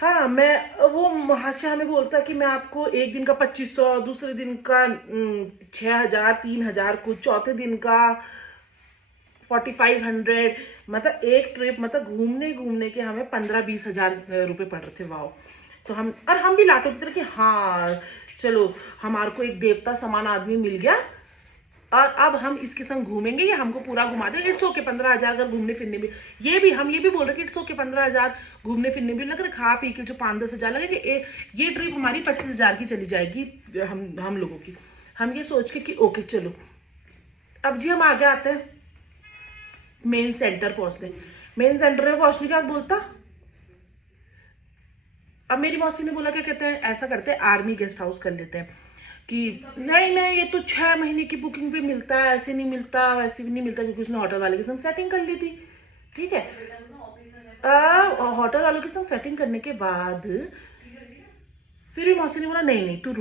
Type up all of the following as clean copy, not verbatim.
हाँ, मैं वो वहाँ से हमें बोलता कि मैं आपको एक दिन का 2500, दूसरे दिन का 6000, 3000 कुछ, चौथे दिन का 4500। मतलब एक ट्रिप, मतलब घूमने घूमने के हमें 15-20 हजार रुपये पड़ रहे थे। वाह। तो हम भी लाटो की तरह कि हाँ चलो, हमारे को एक देवता समान आदमी मिल गया और अब हम इसके संग घूमेंगे, ये हमको पूरा घुमा दे। इट्स ओके 15 हजार अगर घूमने फिरने भी, हम ये भी बोल रहे कि इट्स ओके 15 हजार घूमने फिरने भी लग रहे, खा पी के जो 5-10 हजार लगेंगे, ये ट्रिप हमारी 25 हजार की चली जाएगी हम लोगों की। हम ये सोच के कि ओके चलो। अब जी हम आगे आते हैं, मेन सेंटर पहुंचते। मेन सेंटर में पहुंचने के बाद बोलता, अब मेरी मौसी ने बोला क्या कहते हैं, ऐसा करते हैं आर्मी गेस्ट हाउस कर लेते हैं। कि नहीं नहीं, ये तो 6 महीने की बुकिंग पे मिलता है, ऐसे नहीं मिलता, वैसे भी नहीं मिलता, क्योंकि उसने होटल वाले के संग सेटिंग कर ली थी। ठीक है, होटल वालों के संग सेटिंग करने के बाद फिर भी मौसी ने बोला नहीं नहीं, तू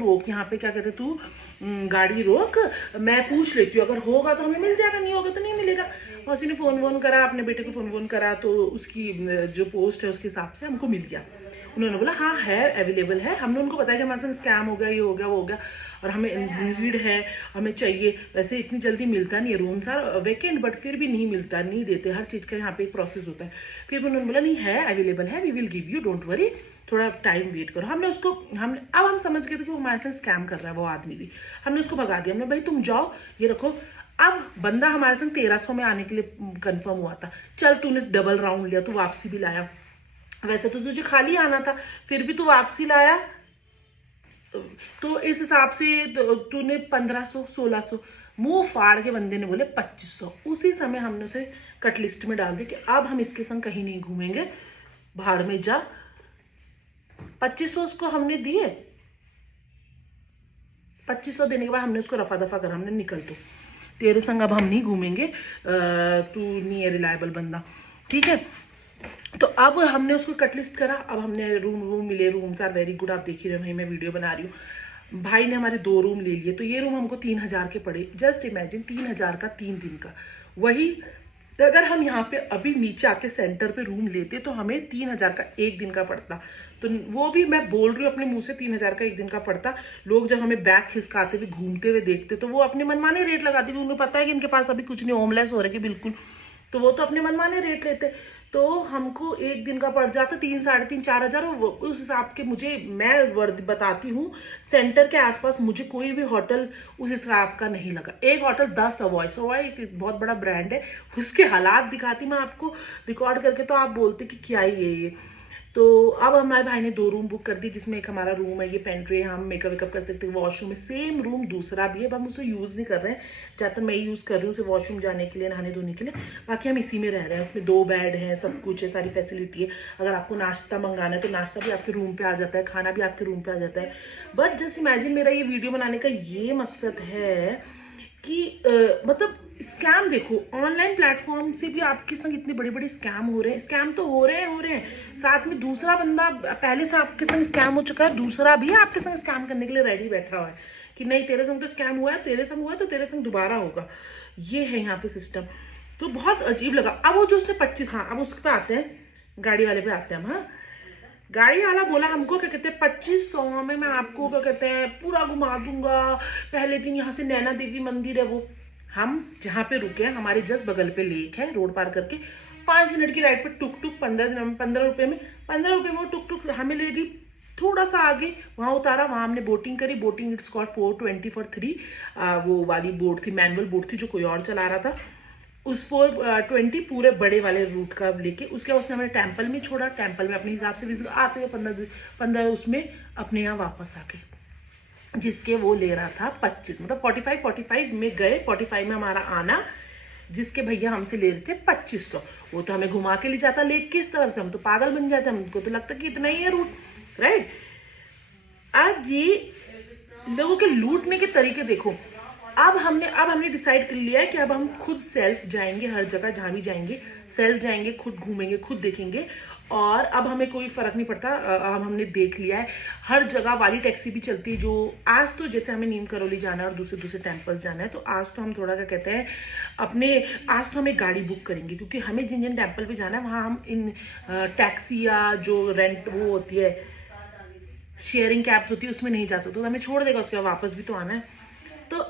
रोक यहाँ पे, क्या कहते तू गाड़ी रोक, मैं पूछ लेती हूँ, अगर होगा तो हमें मिल जाएगा, नहीं होगा तो नहीं मिलेगा। मौसी ने फोन वोन करा, अपने बेटे को फोन वोन करा, तो उसकी जो पोस्ट है उसके हिसाब से हमको मिल गया। उन्होंने बोला हाँ है, अवेलेबल है। हमने उनको बताया कि हमारे संग स्कैम हो गया, ये हो गया, वो हो गया, और हमें नीड है, हमें चाहिए। वैसे इतनी जल्दी मिलता नहीं है, रूम्स आर वेकेंट, बट फिर भी नहीं मिलता, नहीं देते, हर चीज़ का यहाँ पे एक प्रोसेस होता है। फिर उन्होंने बोला नहीं है, अवेलेबल है, we will give you, don't worry, थोड़ा टाइम वेट करो। अब हम समझ गए थे कि वो हमारे संग स्कैम कर रहा है, वो आदमी भी। हमने उसको भगा दिया, हमने भाई तुम जाओ, ये रखो। अब बंदा हमारे संग 1300 में आने के लिए कंफर्म हुआ था। चल तूने डबल राउंड लिया, तू वापसी भी लाया, वैसे तो तुझे खाली आना था, फिर भी तू वापसी लाया, तो इस हिसाब से तूने 1500, 1600। मुंह फाड़ के बंदे ने बोले 2500। उसी समय हमने उसे कट लिस्ट में डाल दिया कि अब हम इसके संग कहीं नहीं घूमेंगे, भाड़ में जा। 2500 उसको हमने दिए। 2500 देने के बाद हमने उसको रफा दफा करा, हमने निकल, तो तेरे संग अब हम नहीं घूमेंगे, तू नहीं है रिलायबल बंदा। ठीक है, तो अब हमने उसको कटलिस्ट करा। अब हमने रूम मिले, रूम्स आर वेरी गुड, आप देख ही रहे हो भाई, मैं वीडियो बना रही हूँ। भाई ने हमारे 2 रूम ले लिए, तो ये रूम हमको 3000 के पड़े। जस्ट इमेजिन, 3000 का 3 दिन का। वही अगर हम यहाँ पे अभी नीचे आके सेंटर पे रूम लेते तो हमें 3000 का 1 दिन का पड़ता। तो वो भी मैं बोल रही हूँ अपने मुंह से, 3000 का 1 दिन का पड़ता। लोग जब हमें बैग खिसकाते हुए घूमते हुए देखते तो वो अपने मनमाने रेट लगाते, क्योंकि उन्हें पता है कि इनके पास अभी कुछ नहीं, होमलेस हो रहे कि बिल्कुल, तो वो तो अपने मनमाने रेट लेते। तो हमको 1 दिन का पड़ जाता 3, 3.5, 4 हजार। उस हिसाब के मैं बताती हूँ, सेंटर के आसपास मुझे कोई भी होटल उस हिसाब का नहीं लगा। एक होटल द सवॉय एक बहुत बड़ा ब्रांड है, उसके हालात दिखाती मैं आपको रिकॉर्ड करके, तो आप बोलते कि क्या ही है ये। तो अब हमारे भाई ने 2 रूम बुक कर दी, जिसमें एक हमारा रूम है, ये पेंट्री है, हम मेकअप वेकअप कर सकते हैं, वॉशरूम है, सेम रूम दूसरा भी है, हम उसे यूज़ नहीं कर रहे हैं, ज़्यादातर मैं यूज़ कर रही हूँ उसे वॉशरूम जाने के लिए, नहाने धोने के लिए। बाकी हम इसी में रह रहे हैं, इसमें 2 बेड हैं, सब कुछ है, सारी फैसिलिटी है। अगर आपको नाश्ता मंगाना है तो नाश्ता भी आपके रूम पे आ जाता है, खाना भी आपके रूम पे आ जाता है। बट जस्ट इमेजिन, मेरा ये वीडियो बनाने का ये मकसद है कि मतलब स्कैम देखो, ऑनलाइन प्लेटफॉर्म से भी आपके संग इतने बड़े बड़े स्कैम हो रहे हैं। स्कैम तो हो रहे हैं, साथ में दूसरा बंदा पहले से आपके संग स्कैम हो चुका है, दूसरा भी आपके संग स्कैम करने के लिए रेडी बैठा हुआ है कि नहीं तेरे संग तो स्कैम हुआ है, तेरे संग हुआ है तो तेरे संग दोबारा होगा। ये है यहाँ पे सिस्टम। तो बहुत अजीब लगा। अब वो जो उसने 25, हाँ अब उसके पे आते हैं, गाड़ी वाले पे आते हैं हम। हाँ, गाड़ी वाला बोला हमको क्या कहते हैं 2500 में मैं आपको क्या कहते हैं पूरा घुमा दूंगा। पहले दिन यहाँ से नैना देवी मंदिर है, वो हम जहाँ पे रुके हैं हमारे जस्ट बगल पे लेक है, रोड पार करके 5 मिनट की राइड पे टुक टुक 15 रुपये में, 15 रुपये में वो टुक टुक हमें ले गई थोड़ा सा आगे, वहाँ उतारा, वहाँ हमने बोटिंग करी। Boating it's called 420 for 3। वो वाली बोट थी, मैनुअल बोट थी, जो कोई और चला रहा था। उस 420 पूरे बड़े वाले रूट का लेके उसके उसने हमें टेम्पल में छोड़ा। टेम्पल में अपने हिसाब से विजिट आते हुए 15 उसमें अपने यहाँ वापस आ गए, जिसके वो ले रहा था 25, मतलब 45 में गए, 45 में हमारा आना, जिसके भैया हमसे ले रहे थे 2500। वो तो हमें घुमा के ले जाता लेक किस तरफ से, हम तो पागल बन जाते, हमको तो लगता कि इतना ही है रूट, राइट। अब ये लोगों के लूटने के तरीके देखो। अब हमने डिसाइड कर लिया है कि अब हम खुद सेल्फ जाएंगे, हर जगह जहाँ भी जाएंगे सेल्फ जाएंगे, खुद घूमेंगे, खुद देखेंगे। और अब हमें कोई फ़र्क नहीं पड़ता। अब हमने देख लिया है, हर जगह वाली टैक्सी भी चलती है। जो आज तो जैसे हमें नीम करौली जाना है और दूसरे दूसरे टेम्पल्स जाना है, तो आज तो हम थोड़ा क्या कहते हैं अपने, आज तो हम एक गाड़ी बुक करेंगे, क्योंकि हमें जिन जिन टेम्पल पे जाना है वहाँ हम इन टैक्सी या जो रेंट वो होती है, शेयरिंग कैब्स होती है, उसमें नहीं जा सकते। तो हमें छोड़ देगा, उसके बाद वापस भी तो आना है। तो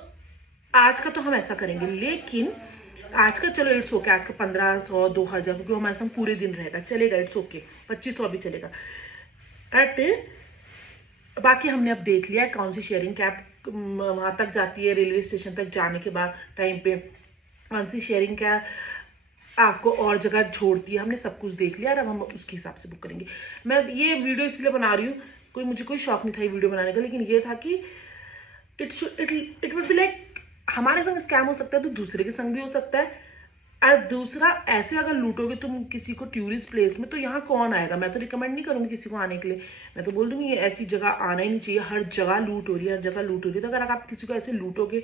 आज का तो हम ऐसा करेंगे, लेकिन आज का चलो इट्स ओके, आज का 1500 2000, क्योंकि हमारे संग पूरे दिन रहेगा, चलेगा, इट्स ओके, 2500 भी चलेगा। बाकी हमने अब देख लिया है कौन सी शेयरिंग कैब वहाँ तक जाती है, रेलवे स्टेशन तक जाने के बाद टाइम पे कौन सी शेयरिंग कैब आपको और जगह छोड़ती है। हमने सब कुछ देख लिया और अब हम उसके हिसाब से बुक करेंगे। मैं ये वीडियो इसलिए बना रही हूँ, मुझे कोई शौक नहीं था ये वीडियो बनाने का, लेकिन ये था कि इट वुड बी लाइक हमारे संग स्कैम हो सकता है तो दूसरे के संग भी हो सकता है। और दूसरा, ऐसे अगर लूटोगे तुम किसी को टूरिस्ट प्लेस में, तो यहाँ कौन आएगा। मैं तो रिकमेंड नहीं करूँगी किसी को आने के लिए, मैं तो बोल दूँगी ये ऐसी जगह आना ही नहीं चाहिए। हर जगह लूट हो रही है, हर जगह लूट हो रही है। तो अगर आप किसी को ऐसे लूटोगे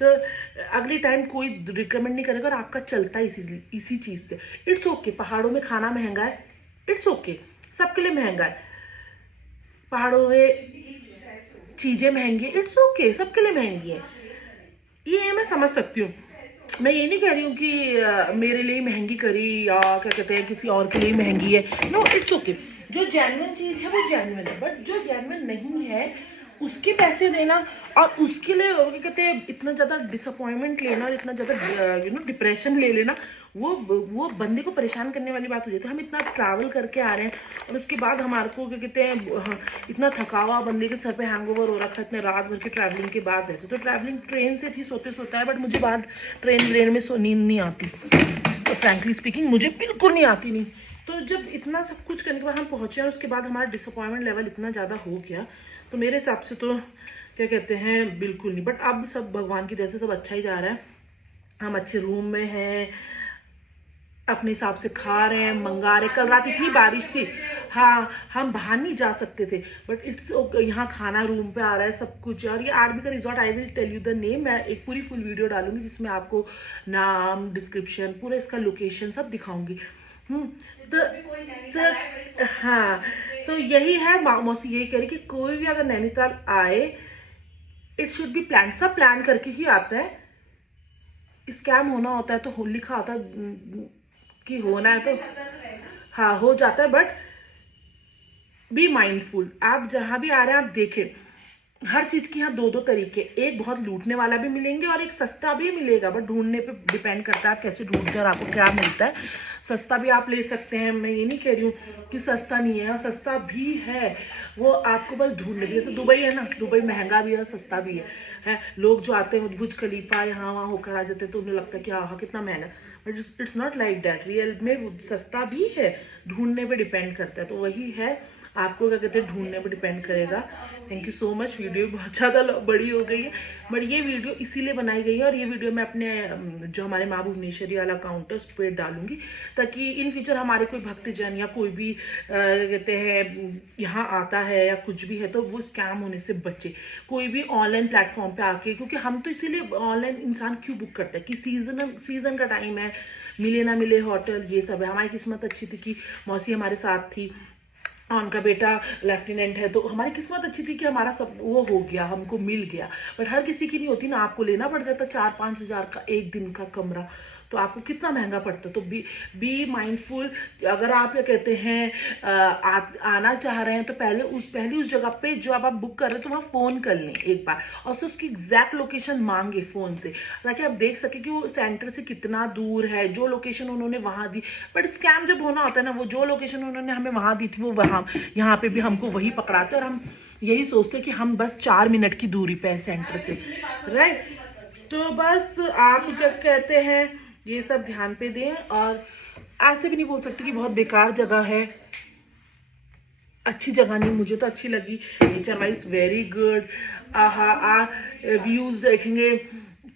तो अगले टाइम कोई रिकमेंड नहीं करेगा और आपका चलता है इसी चीज़ से। इट्स ओके, पहाड़ों में खाना महंगा है, इट्स ओके, सबके लिए महंगा है। पहाड़ों में चीज़ें महंगी है, इट्स ओके, सबके लिए महंगी है। ये मैं समझ सकती हूँ। मैं ये नहीं कह रही हूँ कि मेरे लिए महंगी करी या क्या कहते हैं किसी और के लिए महंगी है। No, it's okay. जो जेन्युइन चीज़ है वो जेन्युइन है, बट जो जेन्युइन नहीं है उसके पैसे देना और उसके लिए क्या कहते हैं इतना ज़्यादा डिसअपॉइंटमेंट लेना और इतना ज़्यादा डिप्रेशन ले लेना, वो बंदे को परेशान करने वाली बात हो जाती है। हम इतना ट्रैवल करके आ रहे हैं और उसके बाद हमारे को क्या कहते हैं इतना थका हुआ, बंदे के सर पे हैंगओवर हो रखा है इतने रात भर की ट्रैवलिंग के बाद। वैसे तो ट्रैवलिंग ट्रेन से थी, सोते सोता है, बट मुझे बाद ट्रेन में नींद नहीं आती, तो फ्रैंकली स्पीकिंग मुझे बिल्कुल नहीं आती नहीं। तो जब इतना सब कुछ करने के बाद हम पहुँचे और उसके बाद हमारा डिसअपॉइंटमेंट लेवल इतना ज़्यादा हो गया, तो मेरे हिसाब से तो क्या कहते हैं बिल्कुल नहीं। बट अब सब भगवान की दया से सब अच्छा ही जा रहा है। हम अच्छे रूम में हैं, अपने हिसाब से खा रहे हैं, मंगा रहे हैं। कल रात इतनी बारिश थी, हाँ हम बाहर नहीं जा सकते थे, बट इट्स यहाँ खाना रूम पे आ रहा है, सब कुछ। और ये आरबी का resort, I will tell you the name, मैं एक पूरी फुल वीडियो डालूंगी जिसमें आपको नाम, डिस्क्रिप्शन, पूरा इसका लोकेशन सब दिखाऊंगी। तो हाँ, तो यही है, मौसी यही कह रही कि कोई भी अगर नैनीताल आए, इट शुड बी प्लान, सब प्लान करके ही आता है। स्कैम होना होता है तो लिखा होता है कि होना है तो हाँ हो जाता है, बट बी माइंडफुल। आप जहाँ भी आ रहे हैं आप देखें, हर चीज़ की यहाँ दो तरीके, एक बहुत लूटने वाला भी मिलेंगे और एक सस्ता भी मिलेगा, बट ढूंढने पे डिपेंड करता है आप कैसे ढूंढते हैं और आपको क्या मिलता है। सस्ता भी आप ले सकते हैं, मैं ये नहीं कह रही हूँ कि सस्ता नहीं है, और सस्ता भी है, वो आपको बस ढूंढने की। जैसे दुबई है ना, दुबई महंगा भी है सस्ता भी है। लोग जो आते हैं बुर्ज खलीफा यहाँ वहाँ होकर आ जाते हैं, तो उन्हें लगता है कि हाँ कितना महंगा, but it's not like that. Real में सस्ता भी है, ढूंढने पे डिपेंड करता है। तो वही है, आपको क्या कहते हैं ढूंढने पर डिपेंड करेगा। Thank you so much. Video बहुत ज़्यादा बड़ी हो गई है, बट ये वीडियो इसीलिए बनाई गई है, और ये वीडियो मैं अपने जो हमारे माँ भुवनेश्वरी वाला अकाउंट है उस पर डालूंगी, ताकि इन फ्यूचर हमारे कोई भक्तजन या कोई भी कहते हैं यहाँ आता है या कुछ भी है तो वो स्कैम होने से बचे। कोई भी ऑनलाइन प्लेटफॉर्म पे आके, क्योंकि हम तो इसीलिए ऑनलाइन इंसान क्यों बुक करते हैं कि सीजन का टाइम है, मिले ना मिले होटल, ये सब है। हमारी किस्मत अच्छी थी कि मौसी हमारे साथ थी, उनका बेटा लेफ्टिनेंट है, तो हमारी किस्मत अच्छी थी कि हमारा सब वो हो गया, हमको मिल गया। बट हर किसी की नहीं होती ना, आपको लेना पड़ जाता 4-5 हज़ार का एक दिन का कमरा, तो आपको कितना महंगा पड़ता। तो बी माइंडफुल। अगर आप क्या कहते हैं आना चाह रहे हैं तो पहले उस जगह पे जो आप बुक कर रहे हैं तो वहाँ फ़ोन कर लें एक बार, और फिर उसकी एग्जैक्ट लोकेशन मांगे फ़ोन से, ताकि आप देख सकें कि वो सेंटर से कितना दूर है, जो लोकेशन उन्होंने वहाँ दी। बट स्कैम जब होना होता है ना, वो जो लोकेशन उन्होंने हमें वहाँ दी थी वो वहाँ यहाँ पे भी हमको वही पकड़ाते, और हम यही सोचते हैं कि हम बस 4 मिनट की दूरी पे हैं सेंटर से, राइट। तो बस आप क्या कहते हैं ये सब ध्यान पे दें, और ऐसे भी नहीं बोल सकते कि बहुत बेकार जगह है, अच्छी जगह नहीं, मुझे तो अच्छी लगी। Nature wise very good. Views देखेंगे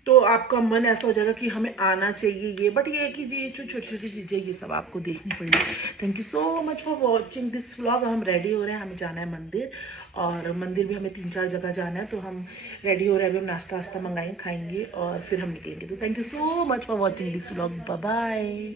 तो आपका मन ऐसा हो जाएगा कि हमें आना चाहिए ये। बट ये है कि ये जो छोटी छोटी चीज़ें ये सब आपको देखनी पड़ेगी। Thank you so much for watching this vlog. हम रेडी हो रहे हैं, हमें जाना है मंदिर, और मंदिर भी हमें 3-4 जगह जाना है, तो हम रेडी हो रहे हैं। अभी हम नाश्ता वास्ता मंगाएंगे, खाएंगे और फिर हम निकलेंगे। तो thank you so much for watching this vlog. Bye bye.